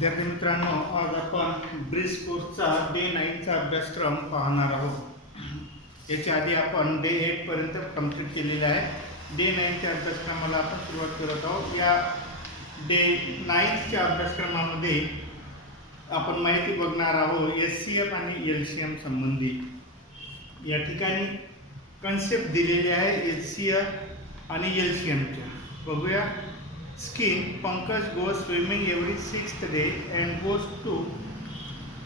विद्यार्थी मित्रांनो, आज आपण ब्रिज कोर्सचा डे 9चा अभ्यासक्रम पाहणार आहोत। याच्या आधी आपण डे 8 पर्यंत कंप्लीट केलेला आहे। डे 9च्या अभ्यासक्रमाला आपण सुरुवात करत आहोत। या डे 9च्या अभ्यासक्रमामध्ये आपण माहिती बघणार आहोत एचसीएफ आणि एलसीएम संबंधी। या ठिकाणी कन्सेप्ट दिलेले आहे एचसीएफ आणि एलसीएमच्या। बघूया। Skin Pankaj goes swimming every 6th day and goes to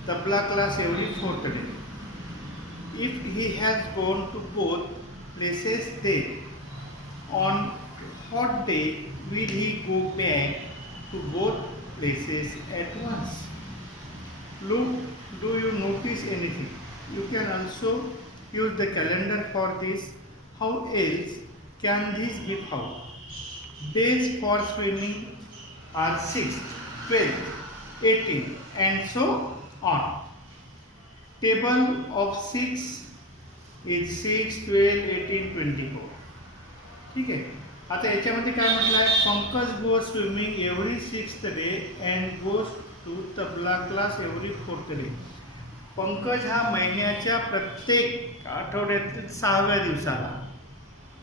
tabla class every 4th day. If he has gone to both places then, on what day will he go back to both places at once? Look, do you notice anything? You can also use the calendar for this. How else can this be found? Days for swimming are 6th, 12th, 18th and so on. Table of 6 is 6, 12, 18, 24. ठीक आहे। आता याच्यामध्ये काय म्हटलं आहे, Pankaj go swimming every 6th day and goes to tabla class every 4th day. Pankaj हा महिन्याच्या प्रत्येक आठवड्यातील 6व्या दिवसाला,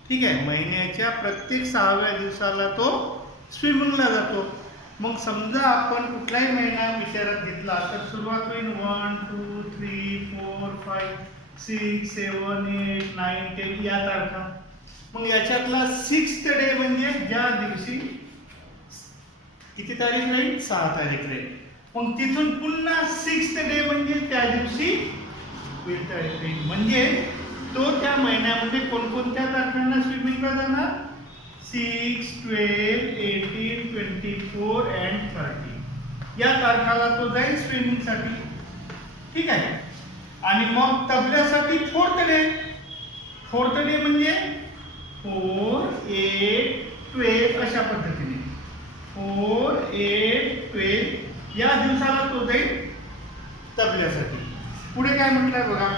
ठीक आहे, महिन्याच्या प्रत्येक 6व्या दिवसाला तो स्विमिंगला जातो। मग समजा आपण कुठलाही महिना विचारात घेतला तर सुरुवात होईल 1, 2, 3, 4, 5, 6, 7, 8, 9, 10 या तारखा। मग याच्यातला 6th डे म्हणजे ज्या दिवशी किती तारीख राहील, 6 तारीख राहील। मग तिथून पुन्हा 6th डे म्हणजे त्या दिवशी 12 तारीख राहील। म्हणजे तो त्या महिन्यामध्ये कोणकोणत्या तारखांना स्विमिंगला जाणार, 6, 12, 18, 24 and 30 या तारखाला तो जाईल स्विमिंगसाठी, ठीक आहे। आणि मग तबल्यासाठी 4th डे, 4th डे म्हणजे 4, 8, 12 अशा पद्धतीने 4, 8, 12 या दिवसाला तो जाईल तबल्यासाठी। पुढे काय म्हटलंय बघा,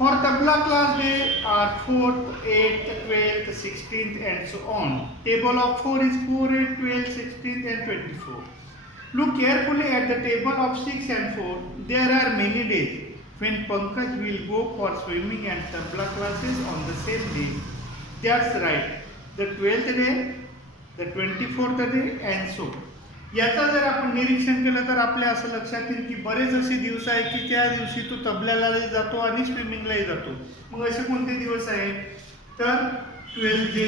for tabla class day are 4th, 8th, 12th, 16th and so on. Table of 4 is 4, 8, 12, 16th and 24. Look carefully at the table of 6 and 4. There are many days when Pankaj will go for swimming and tabla classes on the same day. That's right. The 12th day, the 24th day and so. याचा जर आपण निरीक्षण केलं तर आपल्या असं लक्षात येईल की बरेच असे दिवस आहेत की त्या दिवशी तो तबल्यालाही जातो आणि स्विमिंगलाही जातो। मग असे कोणते दिवस आहेत, तर 12th डे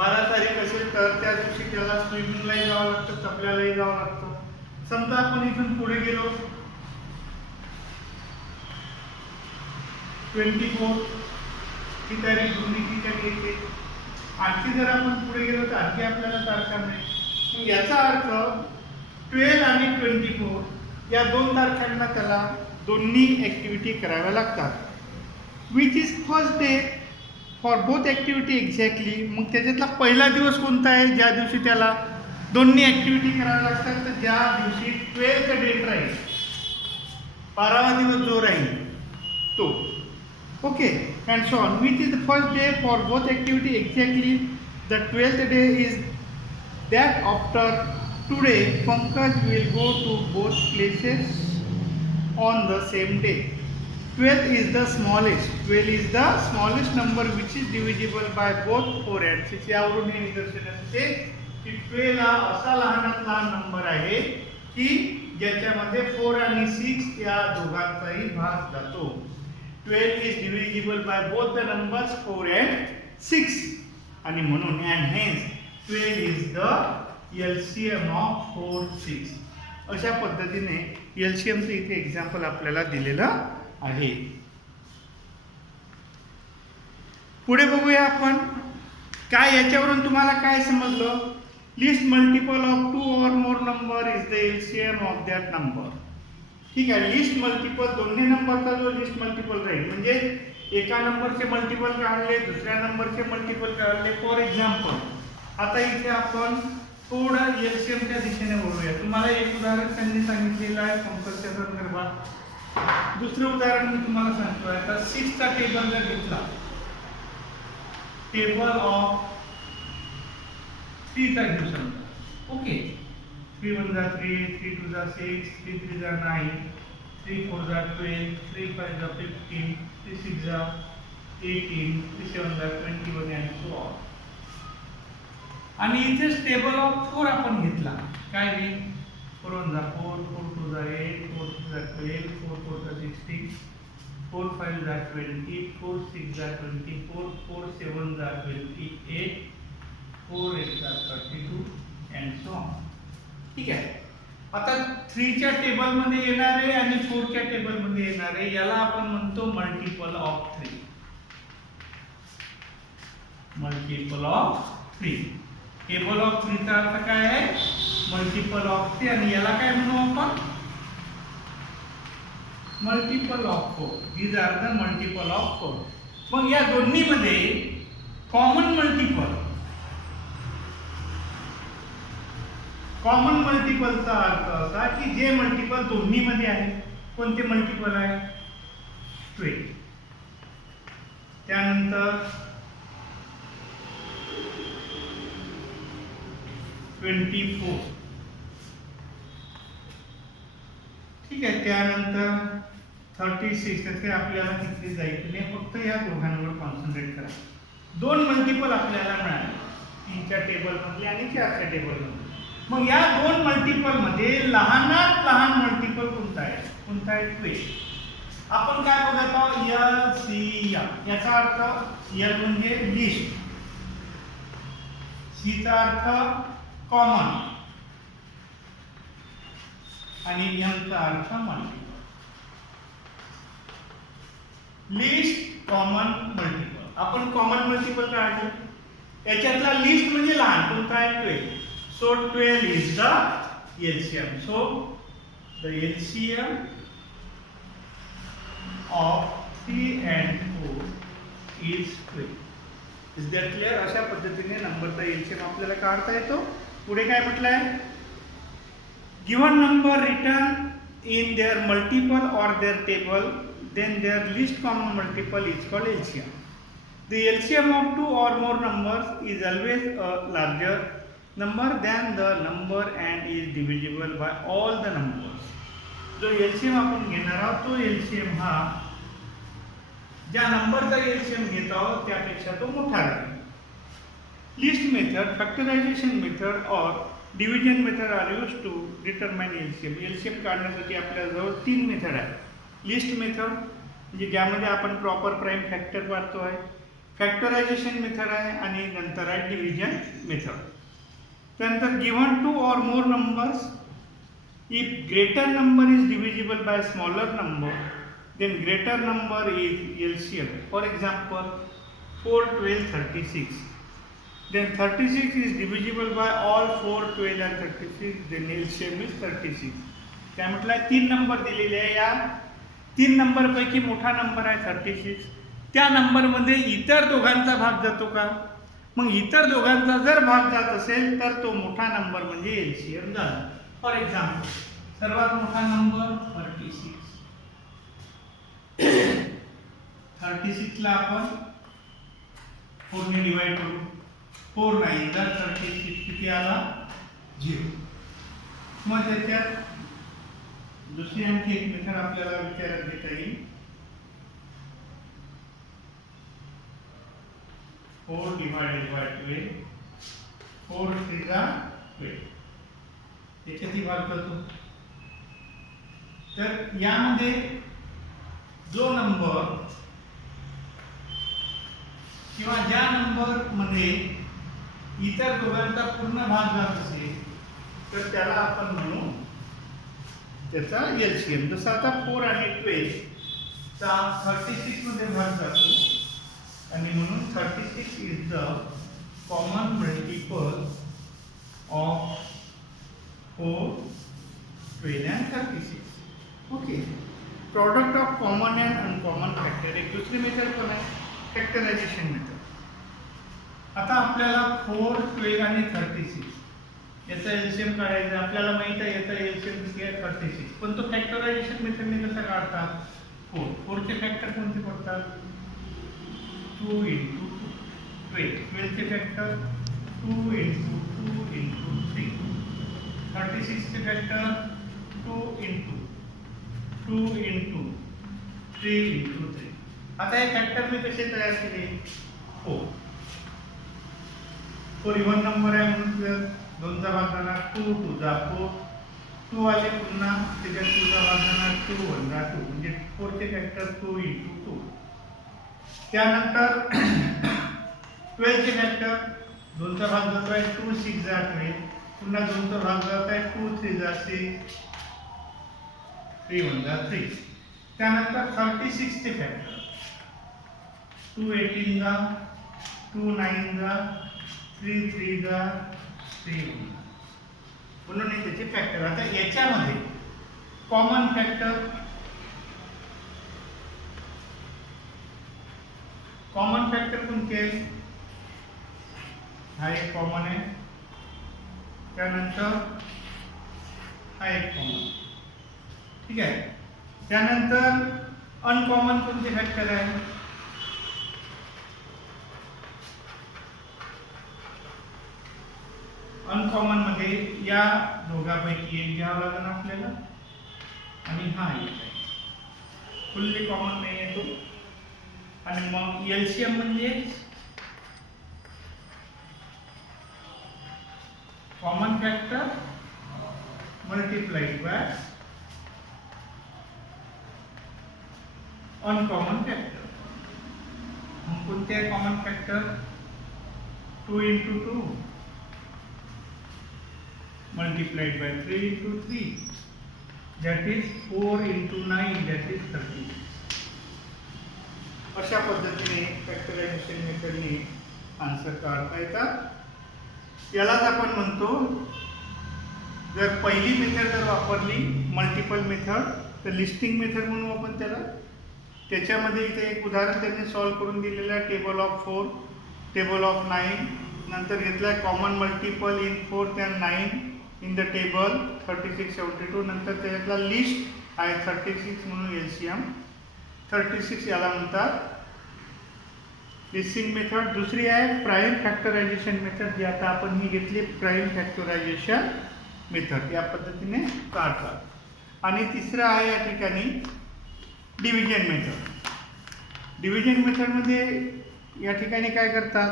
12 तारीख असेल तर त्या दिवशी त्याला स्विमिंगलाही जावं लागतं, तबल्यालाही जावं लागतं। समजा आपण इथून पुढे गेलो 24 ही तारीख दोन्ही ठिकाणी येते। आणखी जर आपण पुढे गेलो तर आणखी आपल्याला तारखा मिळेल। याचा अर्थ 12 आणि 24 या दोन तारखांना त्याला दोन्ही ऍक्टिव्हिटी कराव्या लागतात। Which is first day for both activity exactly. मग त्याच्यातला पहिला दिवस कोणता आहे ज्या दिवशी त्याला दोन्ही ऍक्टिव्हिटी कराव्या लागतात, तर ज्या दिवशी 12th डेट राहील, 12वा दिवस जो राहील तो, okay and so on. Which is the first day for both activity exactly, the 12th day is that after today Pankaj will go to both places on the same day. 12 is the smallest. 12 is the smallest number which is divisible by both 4 and 6. यावरून हे निदर्शन असते की 12 हा असा लहानात लहान number आहे की ज्याच्यामध्ये 4 आणि 6 या दोघांचाही भाग जातो। 12 is divisible by both the numbers 4 and 6 आणि म्हणून and hence 12 is the LCM of 4, 6 अशा पद्धतीने LCM चे इथे एक्झाम्पल आपल्याला दिलेलं आहे। पुढे बघूया आपण काय याच्यावरून तुम्हाला काय समजलं, list multiple of 2 or more number is the LCM of that number। ठीक आहे, लिस्ट मल्टिपल दोन्ही नंबरचा जो लिस्ट मल्टिपल राहील म्हणजे एका नंबरचे मल्टिपल काढले, दुसऱ्या नंबरचे मल्टिपल काढले। फॉर एक्झाम्पल आता इथे आपण थोडं एलसीएमच्या दिशेने वळूया। तुम्हाला एक उदाहरण त्यांनी सांगितलेलं आहे पंकजच्या संदर्भात। दुसरं उदाहरण मी तुम्हाला सांगतो आहे, तर 6 चा टेबल जर घेतला, टेबल ऑफ 3 चा घेऊ समजा, ओके। 3 1 जा 3, 3 2 जा 6, 3 3 जा 9, 3 4 जा 12, 3 5 जा 15, 3 6 जा 18, 3 7 जा 21 and so on. आणि इथे टेबल ऑफ 4 आपण घेतला. काय रे? 4 1 जा 4, 4 2 जा 8, 4 3 जा 12, 4 4 जा 16, 4 5 जा 20, 4 6 जा 24, 4 7 जा 28, 4 8 जा 32 and so on. ठीक आहे. आता 3 च्या टेबल मध्ये येणारे आणि 4 च्या टेबल मध्ये येणारे याला आपण म्हणतो multiple of 3. Multiple of 3. Table of 3 चा अर्थ काय आहे? Multiple of 3. आणि याला काय म्हणू आपण? Multiple of 4. These are the multiple of 4. मग या दोन्ही मध्ये कॉमन मल्टिपलचा अर्थ असा की जे मल्टिपल दोन्ही मध्ये आहे. कोणते मल्टिपल आहे? 12. त्यानंतर 24. ठीक आहे. त्यानंतर 36. त्याचे आपल्याला किती जायचं नाही, फक्त या दोघांवर कॉन्सन्ट्रेट करा. दोन मल्टिपल आपल्याला मिळाले, 3 च्या टेबल मधले आणि 4 च्या टेबल मधले. मग या दोन मल्टिपल मध्ये लहानात लहान मल्टिपल कोणता आहे? 12. आपण काय बघत आहोत? LCM. याचा अर्थ L म्हणजे लिस्ट, C चा अर्थ कॉमन आणि M चा अर्थ मल्टिपल. List, common, multiple. आपण कॉमन मल्टिपल काढले. याच्यातला लिस्ट म्हणजे लहान कोणता आहे? 12. So 12 is the LCM. So the LCM of 3 and 4 is 12. Is that clear? अशा पद्धतीने नंबरचा LCM आपल्याला काढता येतो. पुढे काय म्हटलंय? Given number written in their multiple or their table, then their least common multiple is called LCM. The LCM of two or more numbers is always a larger number than the number and is divisible by all the numbers. जो LCM आपण घेणार आहोत तो LCM हा ज्या नंबरचा LCM घेत आहोत त्यापेक्षा तो मोठा आहे. लिस्ट मेथड, फॅक्टरायझेशन मेथड और division method are use to determine LCM. LCM काढण्यासाठी आपल्याजवळ 3 मेथड आहेत. लिस्ट मेथड म्हणजे ज्यामध्ये आपण प्रॉपर प्राइम फॅक्टर वापरतो आहे, फॅक्टरायझेशन मेथड आहे आणि नंतर आहे डिव्हिजन मेथड. त्यानंतर given 2 or more numbers, if greater number is divisible by smaller number, then greater number is LCM. For example, 4 12 36. Then 36 is divisible by all 4 12 and 36. Then LCM is 36. काय म्हटलं? 3 number दिलेले आहे. या 3 number पैकी मोठा number आहे 36. त्या number मध्ये इतर दोघांचा भाग जातो का? मग इतर दोघांचा जर भाग जात असेल तर तो मोठा नंबर म्हणजे LCM झाला. फॉर एक्झाम्पल, सर्वात मोठा नंबर 36. 36 ला आपण 4 ने डिवाइड करू. 4 9 जा 36 किती आला? 0. मग त्याच्यात दुसरी आणखी एक मेथड आपल्याला विचारात घेता येईल. 4 divided by 12, 4 3 जा 12. याच्यातही भाग करतो. तर यामध्ये जो नंबर किंवा ज्या नंबर मध्ये इतर दोघांचा पूर्ण भाग जात असेल तर त्याला आपण म्हणू त्याचा LCM. जसं आता 4 आणि 12 चा 36 मध्ये भाग जातो आणि म्हणून 36 is the common multiple of 4, 12 and 36. Okay. Product of common and uncommon factor. एक दुसरी मेथड पण आहे, फॅक्टरायझेशन मेथड. आता आपल्याला 4 12 आणि 36 याचा LCM काढायचा. आपल्याला माहित आहे याचा LCM किती आहे? 36. पण तो फॅक्टरायझेशन मेथडने कसा काढतात? 4 चे फॅक्टर कोणते पडतात? 2 into 2. 12 चे फॅक्टर 2 into 2 into 3. 36चे फॅक्टर 2 इंटू 3 इंटू 3. आता हे फॅक्टर मी कसे तयार केले? 4 इव्हन नंबर आहे म्हणून 2 चा भाग जाणार 2 2 जा 4 2 आले पुन्हा त्याच्यात 2 चा भाग जाणार 2 1 जा 2 म्हणजे 4 चे फॅक्टर 2 इंटू 2. त्यानंतर 12 चे फॅक्टर 2 चा भाग जातोय 2 6 जा 12 पुन्हा 2 चा भाग जात आहे 2 3 जा 6 3 1 जा 3. त्यानंतर 36 चे फॅक्टर 2 18 जा 2 9 जा 3 3 जा 3 1 म्हणून हे त्याचे फॅक्टर. आता याच्यामध्ये कॉमन फॅक्टर कोणते? हा एक कॉमन आहे, त्यानंतर हा एक कॉमन, ठीक आहे. त्यानंतर अनकॉमन कोणते फॅक्टर आहे? अनकॉमन मध्ये या दोघांपैकी एक घ्यावा लागेल आपल्याला आणि हा एक आहे. फुल्ली कॉमन नाही आहे तो. आणि मग एलसीएम म्हणजे common factor multiplied by uncommon factor. मग कोणते आहे common factor? 2 into 2 multiplied by 3 into 3, that is 4 into 9, that is 36. अशा पद्धतीने फॅक्टरायझेशन मेथडने आन्सर काढता येतात. यालाच आपण म्हणतो, जर पहिली मेथड जर वापरली मल्टिपल मेथड तर लिस्टिंग मेथड म्हणून आपण त्याला. त्याच्यामध्ये इथे एक उदाहरण त्यांनी सॉल्व्ह करून दिलेलं आहे. टेबल ऑफ 4, टेबल ऑफ 9, नंतर घेतला आहे common multiple in 4 and 9 in the table 36 72. नंतर त्याच्यातला लिस्ट आहे 36 म्हणून एलसीएम 36 याला म्हणतात लिस्टिंग मेथड. दुसरी आहे प्राइम फॅक्टरायझेशन मेथड, जी आता आपण ही घेतली प्राइम फॅक्टरायझेशन मेथड. या पद्धतीने काढतात. आणि तिसरं आहे या ठिकाणी डिव्हिजन मेथड. डिव्हिजन मेथडमध्ये या ठिकाणी काय करतात?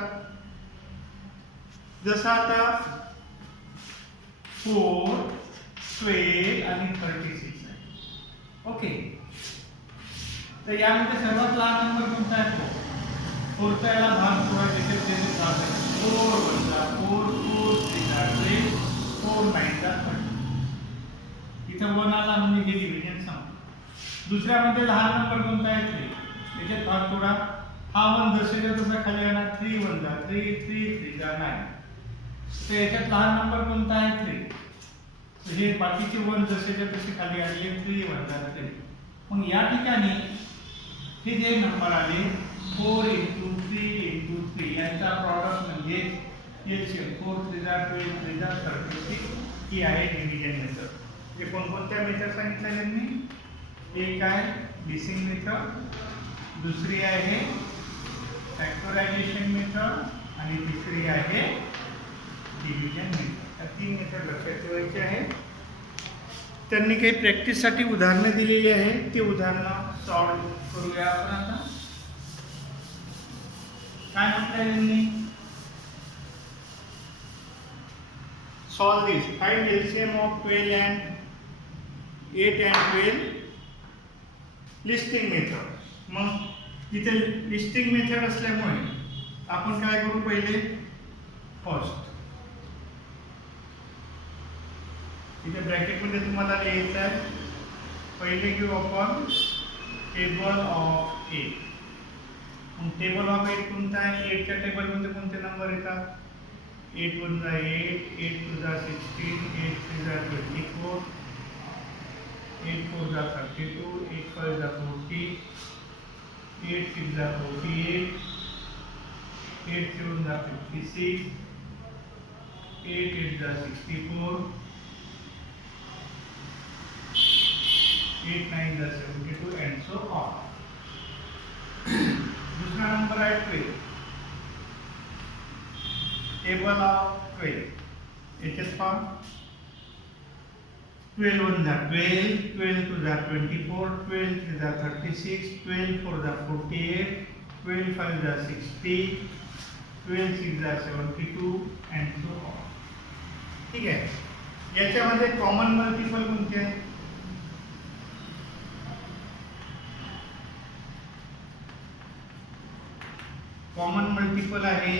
जसं आता 4 12 आणि 36 आहे. ओके, तर यामध्ये सर्वात लहान नंबर कोणता आहे? 4 चा याला भाग सोडायचा त्याचे भाग 4 1 जा 4 4 3 जा 3 4 9 जा 30. इथं 1 आला म्हणजे हे डिव्हिजन संपलं. दुसऱ्यामध्ये लहान नंबर कोणता आहे? 3. त्याच्यात भाग सोडा. हा 1 जसेच्या तसा खाली येणार 3 1 जा 3 3 3 जा 9. तर याच्यात लहान नंबर कोणता आहे? 3. हे बाकीचे 1 जसेच्या तसे खाली आले 3 1 जा 3. मग या ठिकाणी हे जे नंबर आले 4 into 3 into 3 यांचा प्रॉडक्ट म्हणजे एलसीएम 4 3 जा 12 3 जा 36. ही आहे डिव्हिजन मेथड. जे कोणकोणत्या मेथड सांगितल्या त्यांनी? एक आहे लिस्टिंग मेथड, दुसरी आहे फॅक्टरायझेशन मेथड आणि तिसरी आहे डिव्हिजन मेथड. या 3 मेथड लक्षात ठेवायचे आहेत. त्यांनी काही प्रॅक्टिससाठी उदाहरणं दिलेली आहेत, ते उदाहरणं सॉल्व्ह करूया आपण. आता काय म्हटलंय त्यांनी? Solve this, find LCM of 12 and 8 and 12 listing method. मग इथे लिस्टिंग मेथड असल्यामुळे आपण काय करू? पहिले फर्स्ट इथे ब्रॅकेटमध्ये तुम्हाला लिहायचं आहे. पहिले घेऊ आपण टेबल ऑफ 8. मग टेबल ऑफ 8 कोणता आहे? 8 च्या टेबलमध्ये कोणते नंबर येतात? 8 1 जा 8 8 2 जा 16 8 3 जा 24 8 4 जा 32 8 5 जा 40 8 6 जा 48 8 7 जा 56 8 8 जा 64 8 9 जा 72 and so on. दूसरा नंबर है 12. टेबल ऑफ 12 याच्यात पहा 12 1 जा 12, 12 2 जा 24, 12 3 जा 36, 12 4 जा 48, 12 5 जा 60, 12 6 जा 72 and so on. ठीक आहे. याच्यामध्ये कॉमन मल्टिपल कोणते आहे? कॉमन मल्टिपल आहे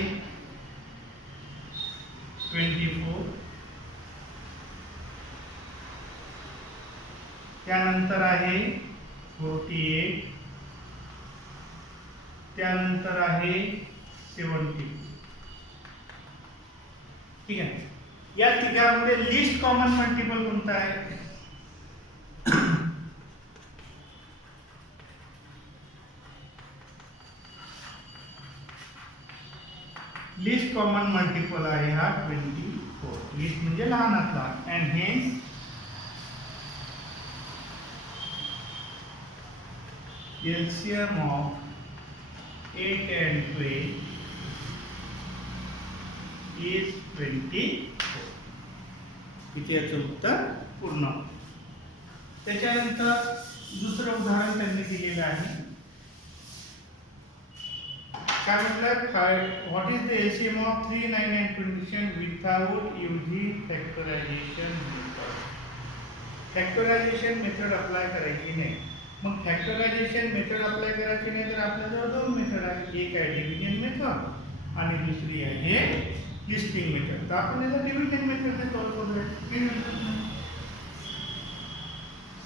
24, त्यानंतर आहे 48, त्यानंतर आहे 70. ठीक आहे. या तिघांमध्ये लिस्ट कॉमन मल्टिपल कोणता आहे? लिस्ट कॉमन मल्टिपल आहे हा 24. लिस्ट म्हणजे लहानात लहान. And hence LCM of 8 and 12 is 24. इथे याचं उत्तर पूर्ण. त्याच्यानंतर दुसरं उदाहरण त्यांनी दिलेलं आहे. काय म्हटलं? What is the LCM of 3, 9 and 27 without using factorization method? Factorisation method apply करायची नाही. मग फॅक्टरायझेशन मेथड अप्लाय करायची नाही तर आपल्याजवळ दोन मेथड आहेत. एक आहे डिव्हिजन मेथड आणि दुसरी आहे लिस्टिंग मेथड. तर आपण याला डिव्हिजन मेथडने सॉल्व्ह करूया.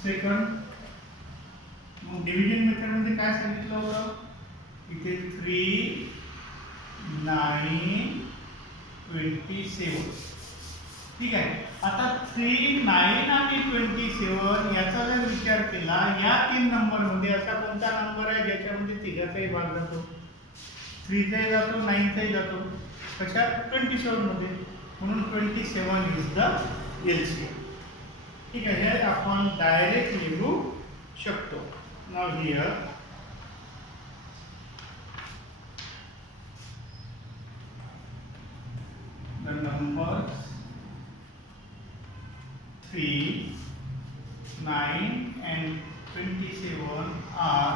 सेकंड, मग डिव्हिजन मेथड मध्ये काय सांगितलं होतं? इथे 3, 9, 27. ठीक आहे. आता 3, 9 आणि 27 याचा जर विचार केला, या तीन नंबर मध्ये असा कोणता नंबर आहे ज्याच्यामध्ये तिघाचाही भाग जातो? 3 चाही जातो, 9 चाही जातो. कशात? 27 मध्ये. म्हणून 27 इज द LCM. ठीक आहे. हे आपण डायरेक्ट लिहू शकतो. नाव here the numbers 3, 9 and 27 are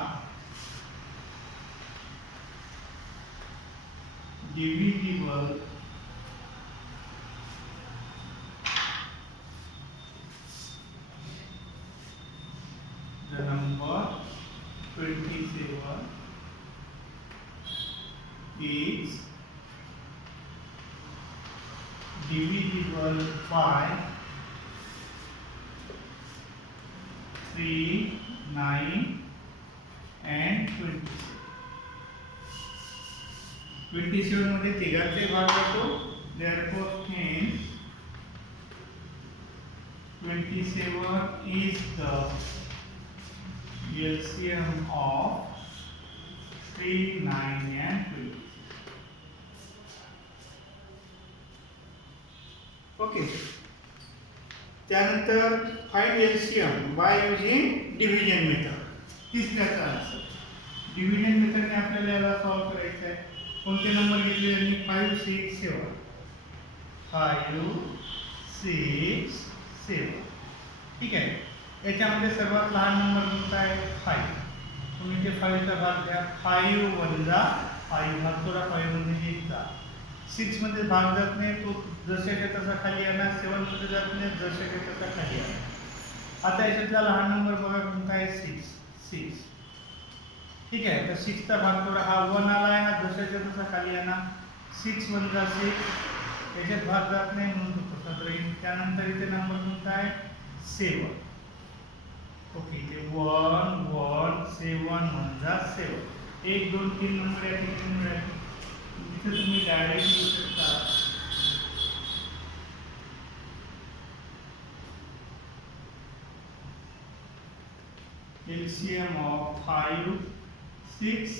divisible the number 27 is divisible by 3, 9 and 27. 27 मध्ये तिघांचे भाग जातो. Therefore, hence 27 is the LCM of 3, 9 and 27. Okay. त्यानंतर find LCM by using division method. तिसऱ्याचा आन्सर. डिव्हिजन मेथडने आपल्याला याला सॉल्व्ह करायचं आहे. कोणते नंबर घेतले त्यांनी? 5, 6, 7. 5, 6, 7. ठीक आहे. याच्यामध्ये सर्वात लहान नंबर कोणता आहे? 5. तुम्ही ते 5 चा भाग घ्या. 5 वजा 5 भाग थोडा 5 मध्ये 1 जा. 6 मध्ये भाग जात नाही, तो जशाच्या तसा खाली येणार. 7 मध्ये जात नाही, जशाच्या तसा खाली येणार. आता याच्यातला लहान नंबर बघा कोणता आहे? 6. ठीक आहे. तर 6 चा भाग थोडा हा 1 आला आहे, हा जशाच्या तसा खाली येणार. 6 वजा 6 याच्यात भाग जात नाही म्हणून तो तसाच राहील. त्यानंतर इथे नंबर कोणता आहे? 7. ओके. इथे 1, 1, 7 वजा 7. 1, 2, 3 नंबर या ठिकाणी मिळाले. इथे तुम्ही डायरेक्ट लिहू शकता. LCM of 5, 6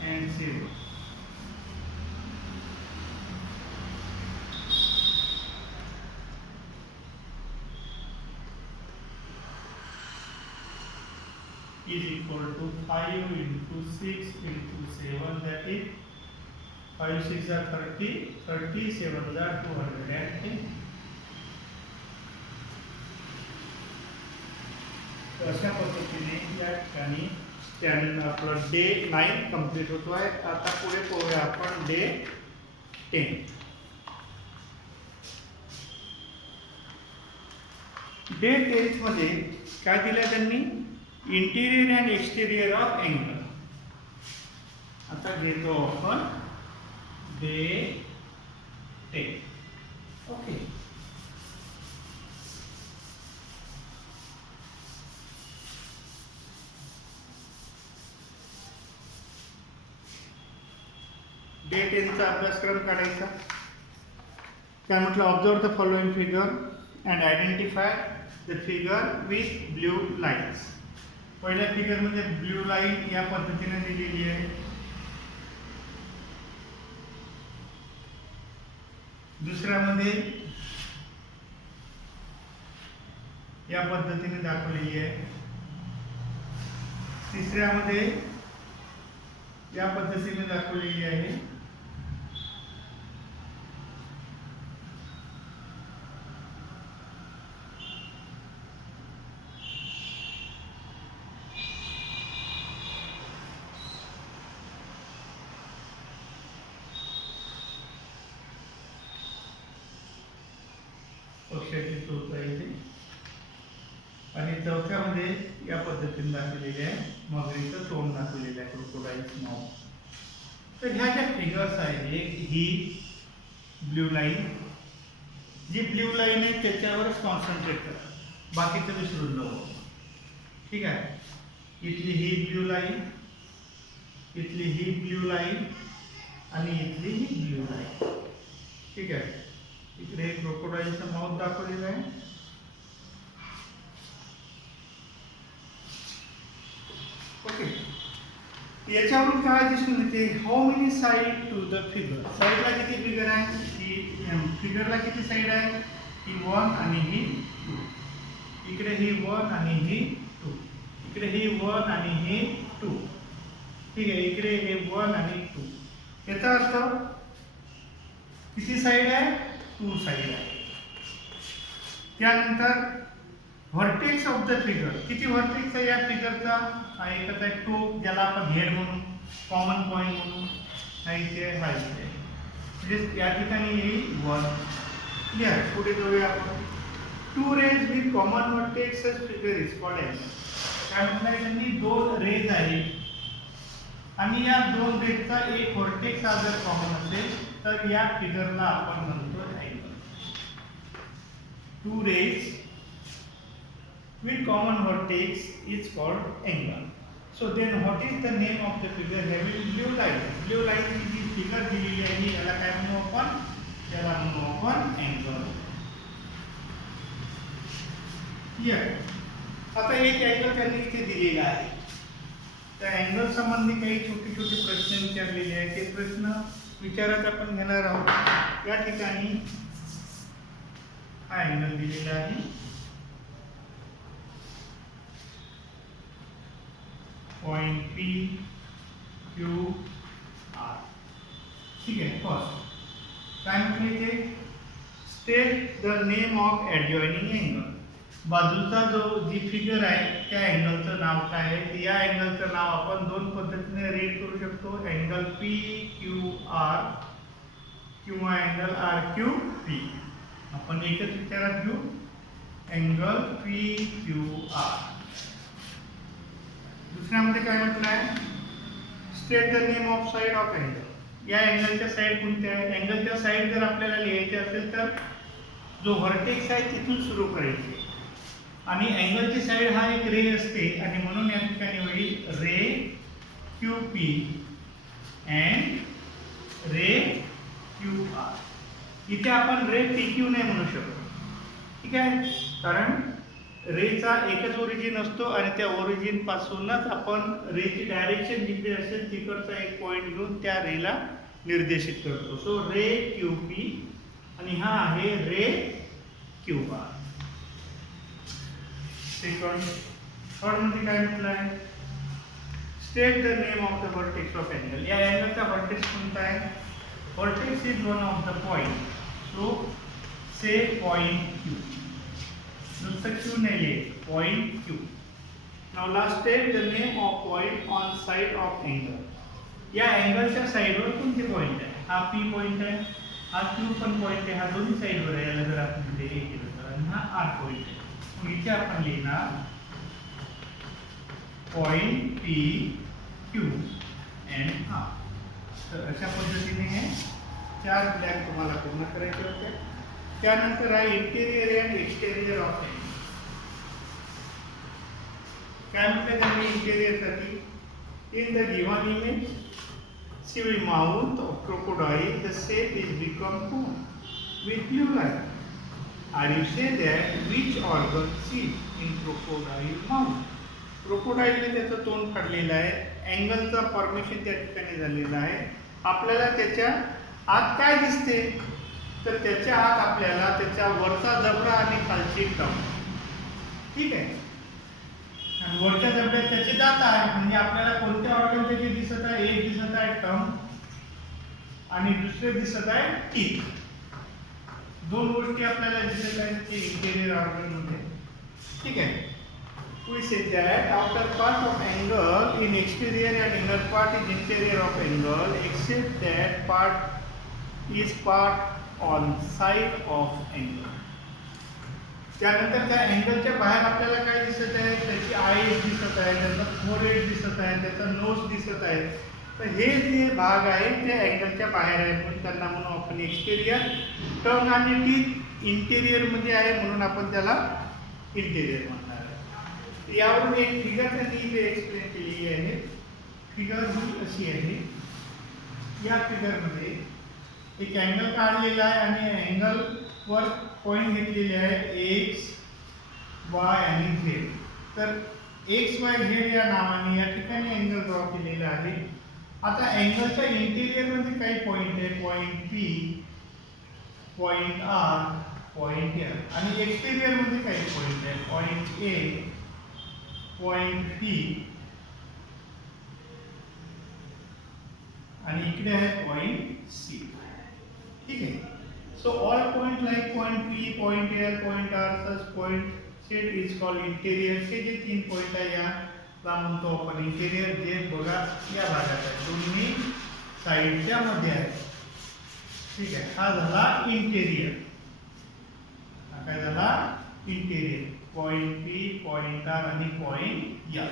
and 7. Is equal to 5 into 6 into 7, that is 5, 6 are 30, 30, 7 are 210. अशा पद्धतीने या ठिकाणी आपला डे 9 कंप्लीट होतो आहे. आता पुढे पाहूया आपण डे 10. डे 10 मध्ये काय दिलं त्यांनी? Interior and exterior of angle. आता घेतो आपण डे 10. ओके. डे 10 चा अभ्यासक्रम काढायचा. काय म्हटलं? Observe the following figure and identify the figure with blue lines. पहिल्या फिगर मध्ये ब्ल्यू लाईन या पद्धतीने दिलेली आहे. दुसऱ्यामध्ये या पद्धतीने दाखवलेली आहे. तिसऱ्यामध्ये या पद्धतीने दाखवलेली आहे. पक्षाची चोच आहे इथे. आणि चौथ्यामध्ये या पद्धतीने दाखवलेले आहे. मगरीचं तोंड दाखवलेलं आहे, क्रोकोडाइल्स माउथ. तर ह्या ज्या फिगर्स आहेत, ही ब्ल्यू लाईन, जी ब्ल्यू लाईन आहे त्याच्यावरच कॉन्सन्ट्रेट करा, बाकीचं विसरून नको. ठीक आहे. इथली ही ब्ल्यू लाईन, इथली ही ब्ल्यू लाईन आणि इथली ही ब्ल्यू लाईन. ठीक आहे. इकडे क्रोकोडाइलचं माउथ दाखवलेलं आहे. ओके. याच्यावरून काय दिसून येते? How many side to the figure. साइडला किती फिगर आहे? ही फिगरला किती साइड आहे? ही 1 आणि ही 2. इकडे ही 1 आणि ही 2. इकडे ही 1 आणि ही 2. ठीक आहे. इकडे हे 1 आणि 2. याचा अर्थ किती साइड आहे? 2 साइड आहे. त्यानंतर व्हर्टेक्स ऑफ द फिगर. किती व्हर्टेक्स आहे या फिगरचा? हा एकच आहे, टोक, ज्याला आपण हेड म्हणू, कॉमन पॉइंट म्हणू. हा इथे आहे, हा इथे. म्हणजे या ठिकाणी येईल 1. क्लिअर. पुढे जाऊया आपण. 2 rays with common vertex figure is called angle. काय म्हटलंय त्यांनी? 2 रेज आहेत आणि या 2 रेजचा एक व्हर्टेक्स हा जर कॉमन असेल तर या फिगरला आपण म्हणतो angle. 2 rays with common vertex is called angle. So then what is the name of the figure having blue line? Blue line he G figure दिलेली आहे याला काय म्हणू आपण? याला म्हणू आपण अँगल. क्लिअर. आता एक अँगल त्यांनी इथे दिलेला आहे. त्या अँगल संबंधी काही छोटे छोटे प्रश्न विचारलेले आहेत. ते प्रश्न विचारात आपण घेणार आहोत. या ठिकाणी हा अँगल दिलेला आहे. Point P Q R. ठीक आहे. फर्स्ट काय म्हटले ते? State the name of adjoining angle. बाजूचा जी फिगर आहे त्या अँगलचं नाव काय आहे? या अँगलचं नाव आपण 2 पद्धतीने रेट करू शकतो. अँगल PQR किंवा अँगल RQP. आपण एकच विचारात घेऊ, अँगल PQR. दुसऱ्यामध्ये काय म्हटलं आहे? State the name of side of angle. या अँगलच्या साइड कोणत्या आहे? अँगलच्या साइड जर आपल्याला लिहायचे असेल तर जो व्हर्टेक्स आहे तिथून सुरू करायचे आणि अँगलची साइड हा एक रे असते आणि म्हणून या ठिकाणी होईल रे QP अँड रे QR. इथे आपण रे PQ नाही म्हणू शकत. ठीक आहे. कारण रेचा एकच ओरिजिन असतो आणि त्या ओरिजिन पासूनच आपण रेची डायरेक्शन जिकडे असेल तिकडचा एक पॉइंट घेऊन त्या रेला निर्देशित करतो. सो रे QP आणि हा आहे रे QR. सेकंड. थर्ड मध्ये काय म्हटलं आहे? State the name of the vertex of angle. या अँगलचा व्हर्टेक्स कोणता आहे? Vertex is one of the point. So say point Q. नुसतं Q नाही लिहायचं, point Q. Now last step the name of point on side of angle. या अँगलच्या साइडवर कोणते point आहे? हा पी पॉइंट आहे, हा क्यू पण पॉइंट आहे, हा दोन्ही साइडवर आहे. याला जर आपण इथे हे केलं तर, आणि हा आर पॉइंट आहे. मग इथे आपण लिहिणार point P Q and R. तर अशा पद्धतीने हे 4 ब्लॅक तुम्हाला पूर्ण करायचे होते. त्यानंतर आहे interior and exterior of angle. काय म्हटलं त्यांनी इंटेरियरसाठी? In the given image see will mouth of crocodile the shape is become with blue line. Or you say that which organ sit in crocodile mouth. क्रोकोडाईलने त्याचं तोंड फाडलेलं आहे, अँगलचा formation त्या ठिकाणी झालेलं आहे. आपल्याला त्याच्या आत काय दिसते? तर त्याच्या आत आपल्याला त्याच्या वरचा जबडा आणि खालची टंग. ठीक आहे. आणि वरच्या जबड्यात त्याचे दात आहे, म्हणजे आपल्याला कोणत्या ऑर्गन त्याचे दिसत आहे? एक दिसत आहे टंग आणि दुसरे दिसत आहे टीथ. दोन गोष्टी आपल्याला दिसत आहेत ते इंटेरियर ऑर्गन मध्ये. ठीक आहे. We say that outer part of angle in exterior and inner part is interior of angle, except that part is part on side of angle. त्यानंतर त्या अँगलच्या बाहेर आपल्याला काय दिसत आहे? त्याची आईज दिसत आहे, त्याचा फोरहेड दिसत आहे, त्याचा नोज दिसत आहे. तर हे जे भाग आहे ते अँगलच्या बाहेर आहे, म्हणून त्यांना म्हणून आपण एक्सटेरियर. टंग आणि टीथ इंटेरियर मध्ये आहे, म्हणून आपण त्याला इंटेरियर म्हणणार आहे. यावरून एक फिगर त्यांनी इथे एक्सप्लेन केलेली आहे. फिगर ही अशी आहे. या फिगरमध्ये एक अँगल काढलेला आहे आणि अँगल वर पॉइंट घेतलेले आहे एक्स, वाय आणि झेड. तर एक्स वाय झेड या नावाने या ठिकाणी अँगल ड्रॉ केलेला आहे. आता अँगलच्या इंटेरियर मध्ये काही पॉइंट आहे, point P, point R, point L. आणि एक्सटेरियर मध्ये काही पॉइंट आहे, पॉइंट ए, पॉइंट पी आणि इकडे आहे पॉइंट सी. ठीक आहे. So all point like point P, point L, point R, such point set is called interior. हे जे 3 पॉइंट आहे याला म्हणतो आपण इंटेरियर. जे बघा या भागात आहे, दोन्ही साइडच्या मध्ये आहे. ठीक आहे. हा झाला इंटेरियर. हा काय झाला? Interior. Point P, point R आणि पॉइंट एल.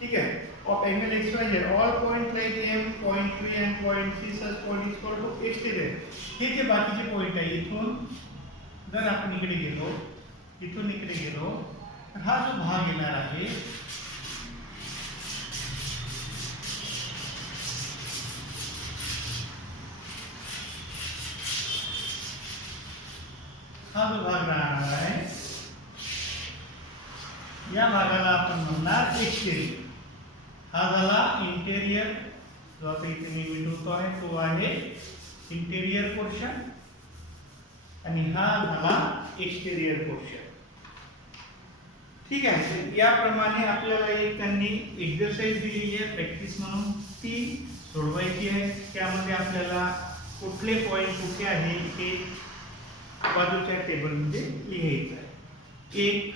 ठीक आहे. Of angle X Y Z all point like M, point P and point C, such point is called to exterior. हे जे बाकीचे पॉइंट आहे, इथून जर आपण इकडे गेलो, इथून इकडे गेलो, तर हा जो भाग येणार आहे हा जो भाग राहणार आहे या भागाला आपण म्हणणार एक्सटेरियर. हा झाला इंटेरियर. जो आता इथे मी विंडो आहे तो आहे इंटेरियर पोर्शन आणि हा झाला एक्सटेरियर पोर्शन. ठीक आहे. याप्रमाणे आपल्याला एक त्यांनी एक्सरसाइज दिलेली आहे प्रॅक्टिस म्हणून, ती सोडवायची आहे. त्यामध्ये आपल्याला कुठले पॉइंट कुठे आहे हे बाजूच्या टेबलमध्ये लिहायचं आहे. एक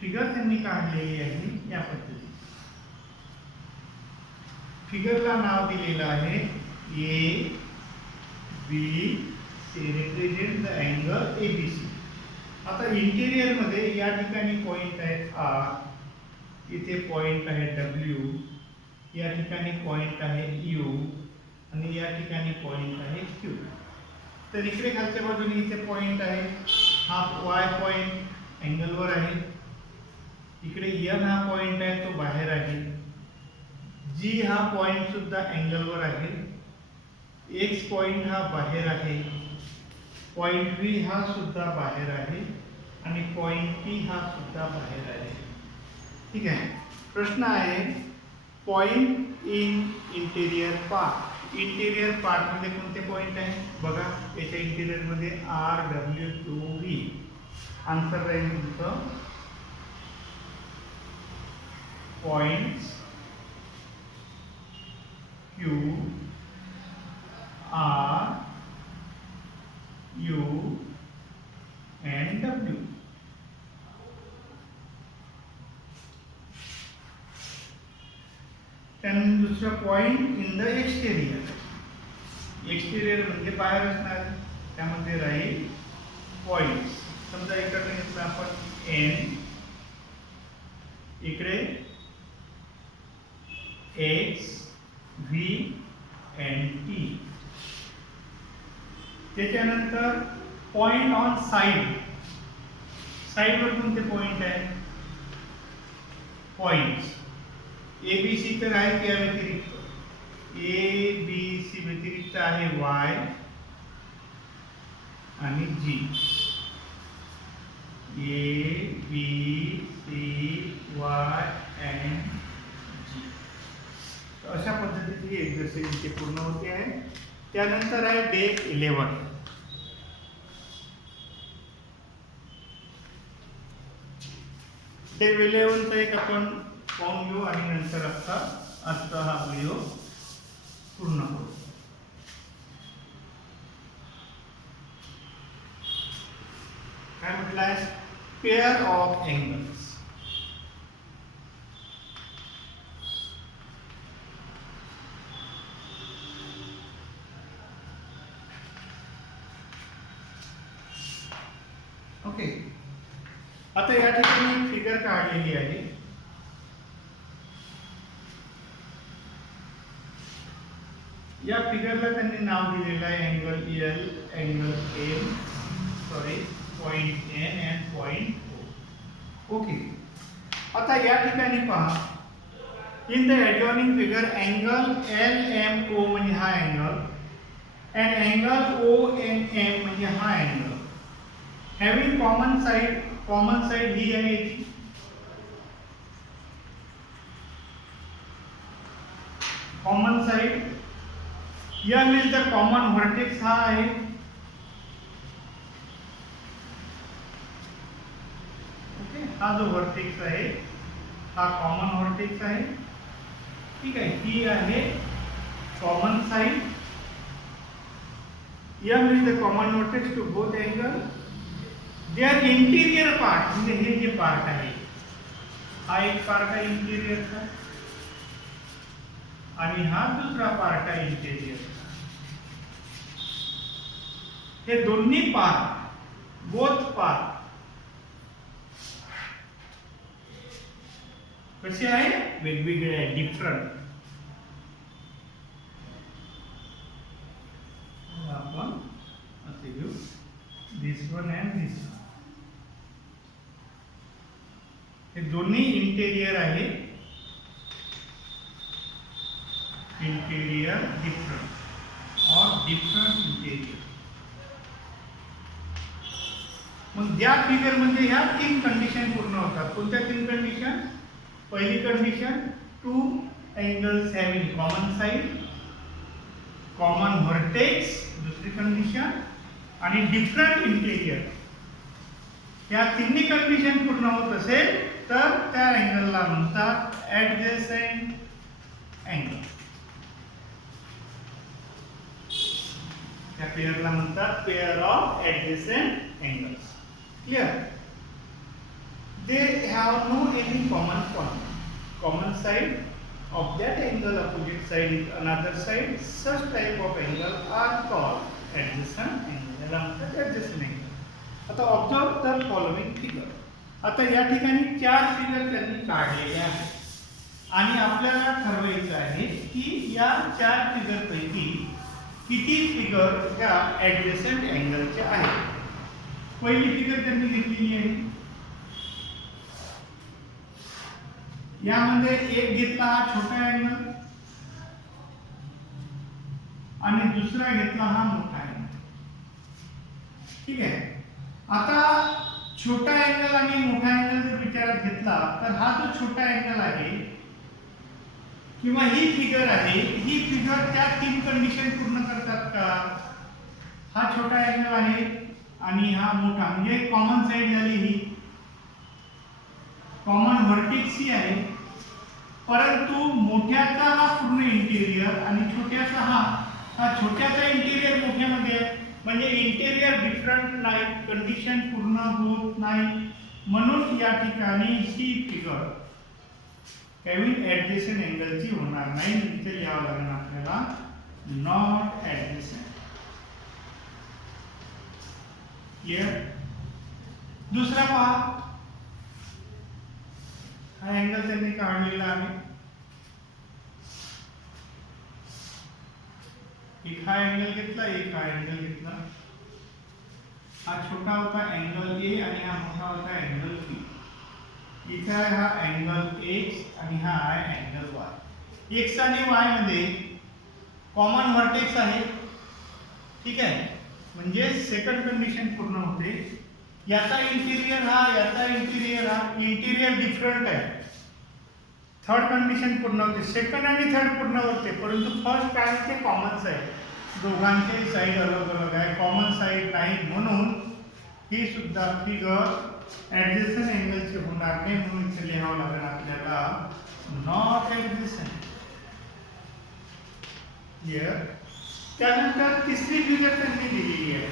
फिगर त्यांनी काढलेली आहे या पद्धतीने. फिगरला नाव दिलेलं आहे A B C, represent the angle ABC. आता इंटेरियर मध्ये या ठिकाणी पॉइंट आहे आर, इथे पॉइंट आहे डब्ल्यू, या ठिकाणी पॉइंट आहे यू आणि या ठिकाणी पॉइंट आहे क्यू. तर इकडे खालच्या बाजूने इथे पॉइंट आहे. हा वाय पॉइंट अँगलवर आहे. इकडे एन हा पॉइंट आहे तो बाहेर आहे. जी हा पॉइंट सुद्धा अँगलवर आहे. एक्स पॉइंट हा बाहेर आहे. पॉइंट बी हा सुद्धा बाहेर आहे आणि पॉइंट टी हा सुद्धा बाहेर आहे. ठीक आहे. प्रश्न आहे point in interior part. Interior part मध्ये कोणते पॉइंट आहे बघा. याच्या इंटेरियर मध्ये R, W, Q, V. Answer राहील तुमचं points Q, R, U and W. दुसरा point in the exterior. Exterior म्हणजे बाहेर असणार, त्यामध्ये राहील पॉइंट्स. समजा इकडे घेतलं आपण एन, इकडे एक्स, व्ही एंड टी. त्याच्यानंतर पॉइंट ऑन साइड. साइडवर कोणते पॉइंट आहे? पॉइंट्स ए बी सी तर आहे, त्या व्यतिरिक्त ए बी सी व्यतिरिक्त आहे वाय आणि G. A B C Y and G. अशा पद्धतीने ही एक्सरसाइज इथे पूर्ण होते आहे. त्यानंतर आहे डे 11. डे 11 चा एक आपण पाहून घेऊ आणि नंतर आजचा हा व्हिडिओ पूर्ण करू. काय म्हटलं आहे? Pair of angles. ओके, आता या ठिकाणी फिगर काढलेली आहे. या फिगरला त्यांनी नाव दिलेलं आहे angle L, angle M, point N and point O. Okay, आता या ठिकाणी पहा, in the adjoining figure angle L M O म्हणजे हा angle and angle O N M म्हणजे हा अँगल हॅविंग कॉमन साइड ही आहे याची. Common side M is the common vertex हा आहे. ओके, हा जो वर्टेक्स आहे हा कॉमन वर्टेक्स आहे. ठीक आहे, ही आहे common side. M is the common vertex to both angle. Their interior part म्हणजे हे जे पार्ट आहे हा एक पार्ट आहे इंटिरियरचा आणि हा दुसरा पार्ट आहे इंटिरियरचा. हे दोन्ही पार्ट, बोथ पार्ट कसे आहे? वेगवेगळे आहे, डिफरंट. आपण असे घेऊ, दिस वन अँड दिस वन. हे दोन्ही इंटेरियर आहे. इंटेरियर डिफरंट और डिफरंट इंटेरियर. मग या फिगर मध्ये ह्या तीन कंडिशन पूर्ण होतात. कोणत्या तीन कंडिशन? पहिली condition, two angles having common side, common vertex. दुसरी कंडिशन आणि डिफरंट इंटेरियर. या तिन्ही कंडिशन पूर्ण होत असेल तर त्या अँगलला म्हणतात ऍडजसेंट अँगल. त्या पेअरला म्हणतात pair of adjacent angles. Clear? They have no any common point. Common side of that angle, opposite side is another side. Such type of angle are called adjacent angle. याला म्हणतात adjacent angle. आता observe the following figure. आता या ठिकाणी चार figure त्यांनी काढलेले आहेत आणि आपल्याला ठरवायचं आहे की या चार फिगर पैकी किती फिगर ह्या ऍडजसेंट अँगलचे आहेत. पहिली फिगर त्यांनी घेतलेली आहे. यामध्ये एक घेतला हा छोटा अँगल आणि दुसरा घेतला हा मोठा अँगल. ठीक आहे, आता छोटा अँगल आणि मोठा अँगल जर विचारात घेतला तर हा जो छोटा अँगल आहे किंवा ही फिगर आहे, ही फिगर त्या तीन कंडिशन पूर्ण करतात का? हा छोटा अँगल आहे आणि हा मोठा, म्हणजे कॉमन साइड झाली ही, कॉमन व्हर्टेक्स ही आहे. परंतु मोठ्याचा हा पूर्ण इंटेरियर आणि छोट्याचा हा छोट्याचा इंटेरियर मोठ्यामध्ये आहे, म्हणजे इंटेरियर डिफरंट नाही, कंडिशन पूर्ण होत नाही. म्हणून या ठिकाणी ही फिगर कॅबिन ऍडजेसंट अँगलची होणार नाही, इथे लिहावं लागेल आपल्याला नॉट ऍडजेसंट. क्लियर. दुसरा पहा, हा अँगल त्यांनी काढलेला आहे. एक हा अँगल घेतला, एक हा अँगल घेतला. हा छोटा होता अँगल ए आणि हा मोठा होता अँगल बी. इथे आहे हा अँगल एक्स आणि हा आहे अँगल वाय. एक्स आणि वाय मध्ये कॉमन व्हर्टेक्स आहे. ठीक आहे, म्हणजे सेकंड कंडिशन पूर्ण होते. याचा इंटिरियर हा, याचा इंटिरियर हा, इंटिरियर डिफरंट आहे. थर्ड कंडिशन पूर्ण होते, सेकंड आणि थर्ड पूर्ण होते, परंतु फर्स्ट काय ते कॉमन्स आहे. दोघांचे साईड अलग अलग आहे, कॉमन साईड नाही, म्हणून ही सुद्धा फिगर ऍडजेसंट अँगलची होणार नाही, म्हणून इथे लिहावं लागेल आपल्याला नॉट ऍडजेसंट. क्लियर. त्यानंतर तिसरी फिगर त्यांनी दिलेली आहे.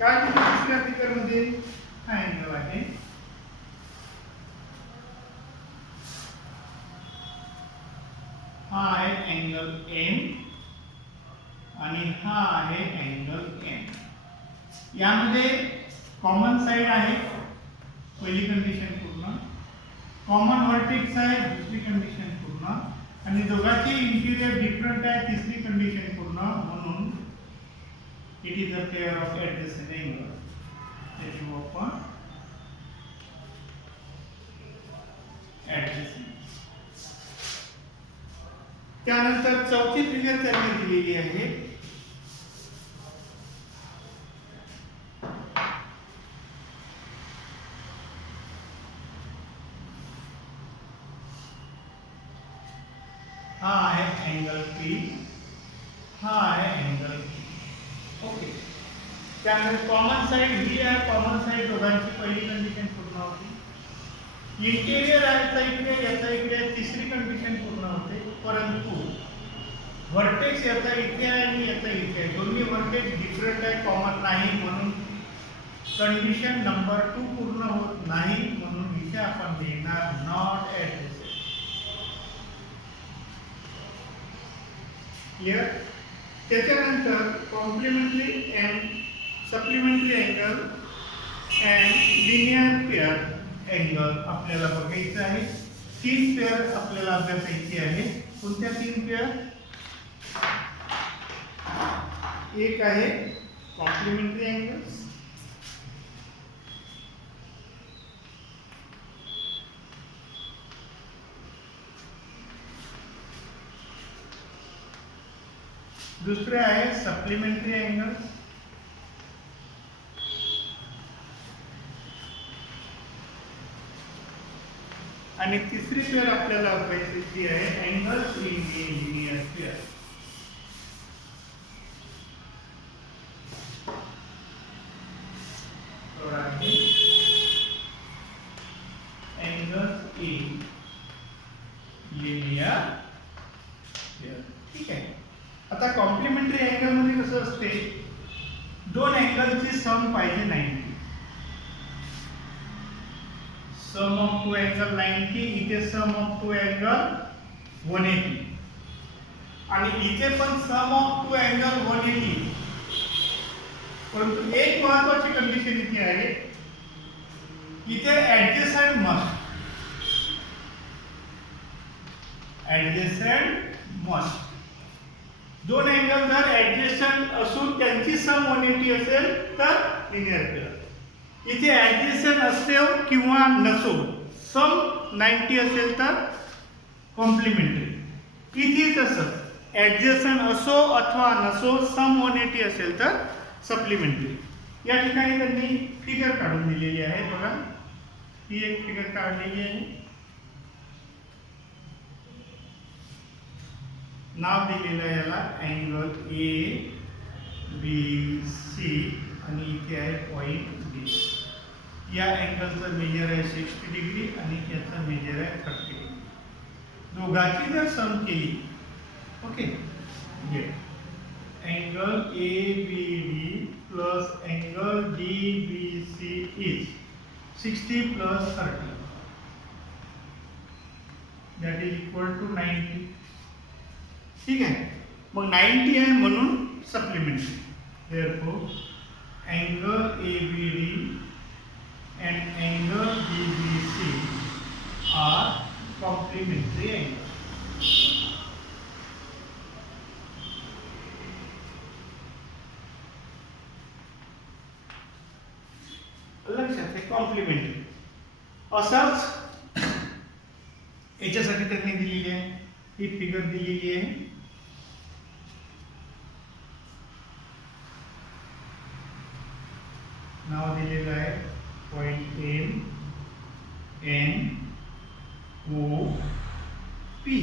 काय दिलं तिसऱ्या फिगर मध्ये? हा अँगल आहे, हा आहे अँगल एम आणि हा आहे अँगल एन. यामध्ये कॉमन साइड आहे, पहिली कंडिशन पूर्ण. कॉमन व्हर्टेक्स आहे, दुसरी कंडिशन पूर्ण. आणि दोघांची इंटिरियर डिफरंट आहे, तिसरी कंडिशन पूर्ण. म्हणून it is a pair of adjacent angle. त्याची आपण ऍडजेसंट. त्यानंतर चौथी फिगर त्यांनी दिलेली आहे. हा आहे अँगल पी, हा आहे अँगल पी. ओके. त्यानंतर कॉमन साइड ही आहे, कॉमन साइड दोघांची पहिली कंडिशन पूर्ण होती. इंटिरियर याचा इकडे, याचा इकडे, तिसरी कंडिशन पूर्ण होते, परंतु व्हर्टेक्स याचा इथे आहे आणि याचा इथे आहे, दोन्ही व्हर्टेक्स डिफरंट आहे, कॉमन नाही, म्हणून कंडिशन नंबर 2 पूर्ण होत नाही, म्हणून इथे आपण लिहिणार नॉट ऍडजेसंट. क्लियर. त्याच्यानंतर complementary and supplementary angle and linear pair angle आपल्याला बघायचं आहे. 3 पेअर आपल्याला अभ्यासायची आहे. कोणत्या 3 पेअर? एक आहे कॉम्प्लिमेंटरी अँगल्स, दुसरे आहे सप्लिमेंटरी अँगल्स, आणि तिसरी पेअर आपल्याला अभ्यासायची आहे angles in linear pair. Angles in linear pair. ठीक आहे. आता कॉम्प्लिमेंटरी अँगल मध्ये कसं असते, दोन अँगलची सम पाहिजे 90. सम ऑफ 2 अँगल 90, इथे सम ऑफ 2 अँगल 180, आणि इथे पण सम ऑफ 2 अँगल 180. परंतु एक महत्वाची कंडिशन इथे आहे, इथे ऍडजेसंट मस्ट. Adjacent must. दोन अँगल जर ऍडजेसंट असून त्यांची सम 180 असेल तर लिनियर पेअर. इथे ऍडजेसंट असो किंवा नसो, सम 90 असेल तर कॉम्प्लिमेंटरी. इथे तसंच ऍडजेसंट असो अथवा नसो, सम 180 असेल तर सप्लिमेंटरी. या ठिकाणी त्यांनी फिगर काढून दिलेली आहे. बघा, ही एक फिगर काढलेली आहे, नाव दिलेलं आहे याला अँगल ए बी सी, आणि इथे आहे पॉइंट बी. या अँगलचं मेजर आहे 60 डिग्री आणि याचं मेजर आहे 30 डिग्री. दोघांची जर सम केली, okay, angle A B D plus angle D B C is 60 plus 30 that is equal to 90. ठीक आहे, मग 90 आहे म्हणून supplementary. Therefore angle ABD and angle BBC are complementary angles. लक्षात आहे कॉम्प्लिमेंटरी. असाच याच्यासाठी त्यांनी दिलेली आहे, ही फिगर दिलेली आहे. नाव दिलेलं आहे point M N O P.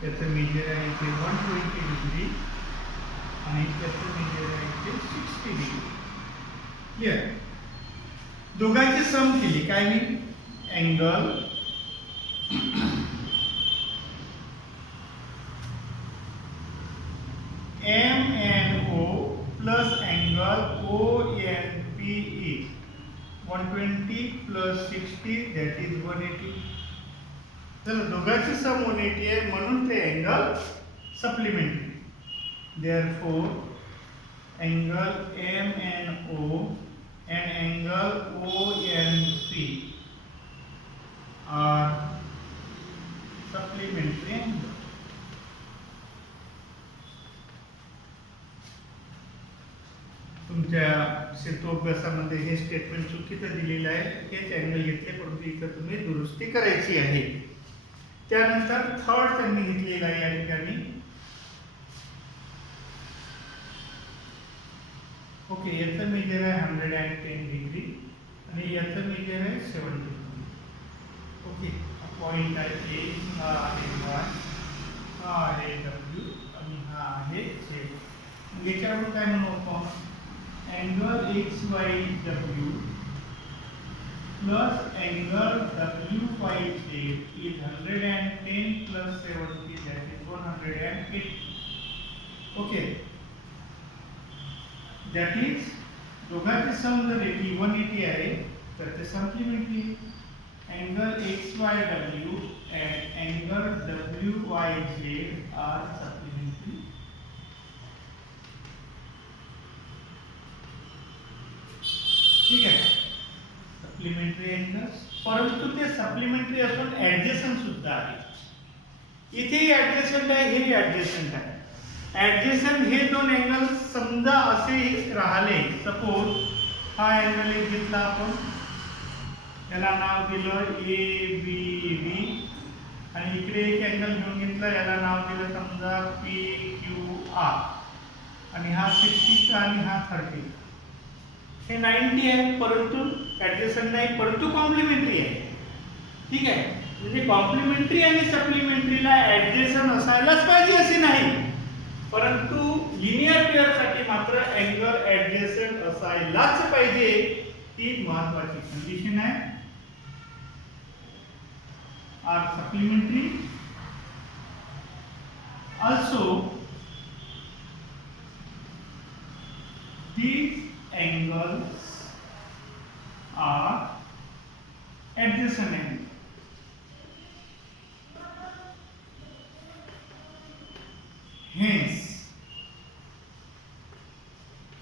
त्याचं मेजर आहे इथे 120 डिग्री आणि त्याचं मेजर आहे इथे 60 डिग्री. क्लिअर. दोघांची सम केली काय मी angle MNO plus angle ONP is 120 plus 60 that is 180. चला दोघांची सम 180 आहे म्हणून ते angle supplementary. Therefore angle MNO and angle ONP are supplementary angle. तुमच्या सेतोअभ्यासामध्ये हे स्टेटमेंट चुकीचं दिलेलं आहे. हेच अँगल घेतले परंतु इथं तुम्ही दुरुस्ती करायची आहे. त्यानंतर थर्ड त्यांनी घेतलेला आहे या ठिकाणी. ओके, याचं मेजर आहे 110 डिग्री आणि याचं मेजर आहे 70 डिग्री. ओके, पॉइंट आहे ए, हा आहे वाय, हा आहे डब्ल्यू आणि हा आहे झेड. मग याच्यावर काय म्हणू आपण angle x Y W plus angle W Y Z is 110 plus 70 that is 180. Okay, that is दोघांची सम जर 180 आहे तर ते supplementary. Angle x Y W and angle WYZ are supplementary. ठीक आहे, सप्लिमेंटरी अँगल्स, परंतु ते सप्लिमेंटरी असून ऍडजस्टंट सुद्धा आहे. इथेही ऍडजस्टंट आहे, हे ऍडजस्टंट आहे. ऍडजस्टंट हे दोन अँगल समजा असे राहिले, सपोज हा अँगल एक घेतला आपण, याला नाव दिलं ABD आणि इकडे एक अँगल घेऊन घेतला, याला नाव दिलं समजा PQR आणि हा 60 आणि हा 30. हे 90 आहे परंतु ऍडजस्टंट नाही, परंतु कॉम्प्लिमेंटरी आहे. ठीक आहे, म्हणजे कॉम्प्लिमेंटरी आणि सप्लिमेंटरीला ऍडजस्टंट असायलाच पाहिजे असे नाही, परंतु लिनियर पेअरसाठी मात्र अँगल ऍडजस्टंट असायलाच पाहिजे. ती महत्त्वाची कंडिशन आहे. are supplementary. Also these angles are adjacent angles. Hence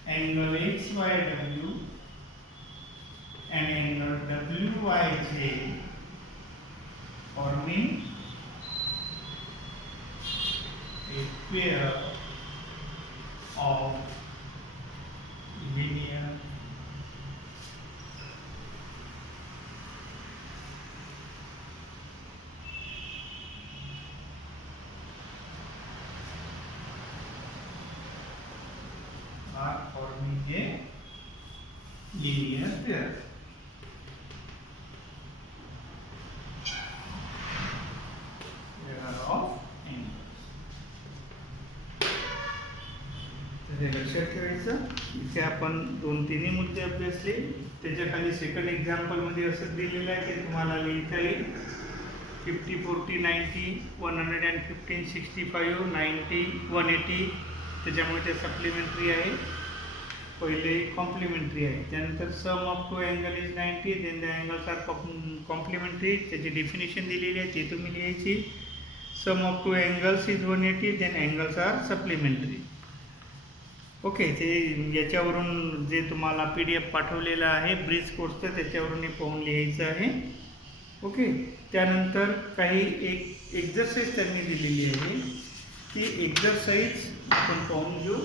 angle XYW and angle WYZ forming a pair of linear are forming a linear pair. लक्षात ठेवायचं, इथे आपण 2-3 मुद्दे अभ्यासले. त्याच्या खाली सेकंड एक्झाम्पल मध्ये असं दिलेलं आहे की तुम्हाला लिहिता येईल 50, 40, 90, 115, 65, 90, 180. त्याच्यामुळे ते सप्लिमेंटरी आहे. पहिले कॉम्प्लिमेंटरी आहे, त्यानंतर sum of two angle is 90, then the angles are complementary, त्याची डेफिनेशन दिलेली आहे ते तुम्ही लिहायची. Sum of two angles is 180, then angles are supplementary. Okay, ते याच्यावरून जे तुम्हाला PDF पाठवलेलं आहे ब्रिज कोर्सचं त्याच्यावरून हे पाहून लिहायचं आहे. ओके, त्यानंतर काही एक एक्झरसाइज त्यांनी दिलेली आहे, ती एक्झरसाइज आपण पाहून घेऊ.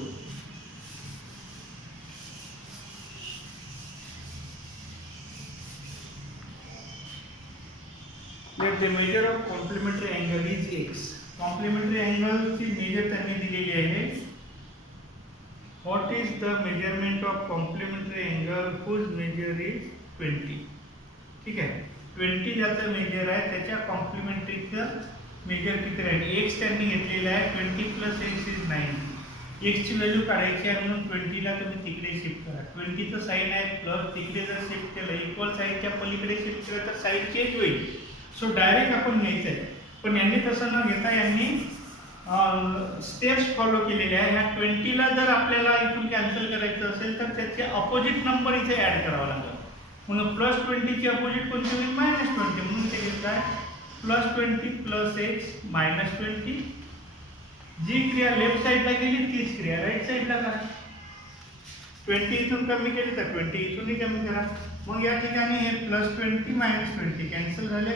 Let the measure of complementary angle is x. Complementary अँगलची मेजर त्यांनी दिलेली आहे. What is the measurement of complementary angle whose measure is 20. ठीक आहे, 20 ज्याचं मेजर आहे त्याच्या कॉम्प्लिमेंटरीचं मेजर किती राहील. x त्यांनी घेतलेलं आहे, 20 + x इज 90. x ची व्हॅल्यू काढायची आहे म्हणून 20 ला तुम्ही तिकडे शिफ्ट करा. 20 चं साइन आहे प्लस, तिकडे जर शिफ्ट केलं इक्वल साइनच्या पलीकडे शिफ्ट केलं तर साइन चेंज होईल. सो डायरेक्ट आपण घ्यायचं आहे, पण यांनी तसं न घेता यांनी स्टेप्स फॉलो केलेले आहे. ह्या 20 ला जर आपल्याला इथून कॅन्सल करायचं असेल तर त्याचे अपोजिट नंबर इथे ऍड करावा लागेल. म्हणून +20 ची अपोजिट कोणती होईल, -20. म्हणून ते घेत आहे +20 + x -20. जी क्रिया लेफ्ट साइडला गेली तीच क्रिया राईट साइडला करा. 20 इथून कमी केली तर 20 इथूनही कमी करा. मग या ठिकाणी हे +20 -20 कॅन्सल झाले.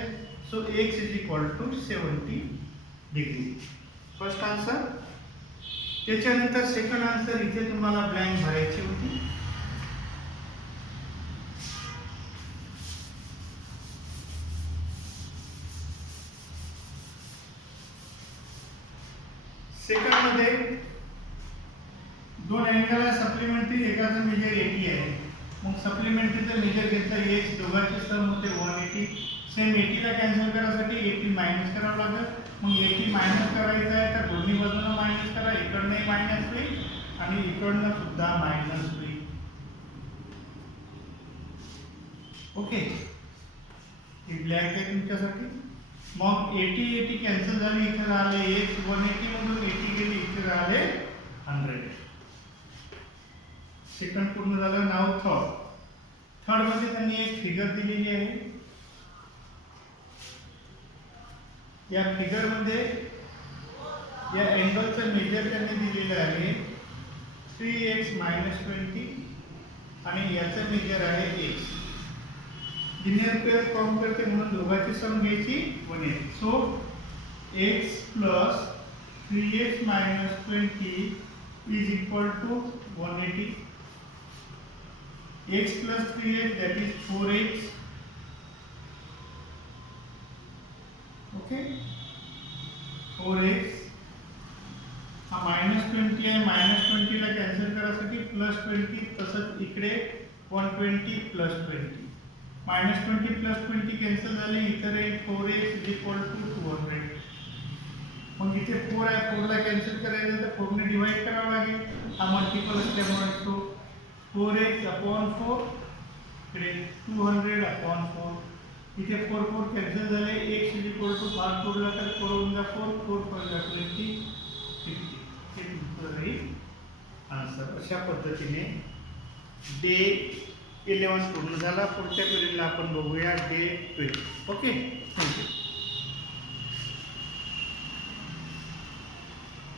So x = 70 degree. First answer. त्याच्यानंतर सेकंड आन्सर इथे तुम्हाला ब्लँक भरायची होती. सेकंड मध्ये दोन अँगल आहे सप्लिमेंटरी, एकाचं मेजर 80 आहे. मग सप्लिमेंटरीचं मेजर घेतलं x, दोघांचे सम होते 180. सेम 80 ला कॅन्सल करायसाठी 80 मायनस करावं लागेल. मग 80 मायनस करायचं आहे तर दोन्ही बाजूला मायनस करा, इकडनंही मायनस होईल आणि इकडनं सुद्धा मायनस होईल. ओके, हे ब्लॅक आहे तुमच्यासाठी. मग 80 कॅन्सल झाली, इथे राहिले x, 180 मधून 80 गेली, इथे राहिले 100. सेकंड पूर्ण झालं. नाव थर्ड मध्ये त्यांनी एक फिगर दिलेली आहे. या फिगर मध्ये या अँगलचं मेजर त्यांनी दिलेलं आहे 3x - 20 आणि याचं मेजर आहे x. लिनियर पेअर फॉर्म करते म्हणून दोघांची सम घ्यायची 180. So x + 3x - 20 is equal to 180. x + 3x that is 4x. Okay, 4x. हा -20 आहे, -20 ला कॅन्सल करायसाठी +20, तसंच इकडे 120 + 20. -20 + 20 कॅन्सल झाले, इतर 4x = 200. मग इथे 4 आहे, 4 ला कॅन्सल करायचं तर 4 ने डिवाइड करावं लागेल. हा मल्टिपल असल्यामुळे तो 4x/4, इकडे 200/4. इथे 4 कॅन्सल झाले, x = 5 जोडला तर 4 होऊन जा 4, 4 × 20, 50. हे तुमचं राहील आन्सर. अशा पद्धतीने डे 11 पूर्ण झाला. पुढच्या पिरियडला आपण बघूया डे 12. Okay, thank you.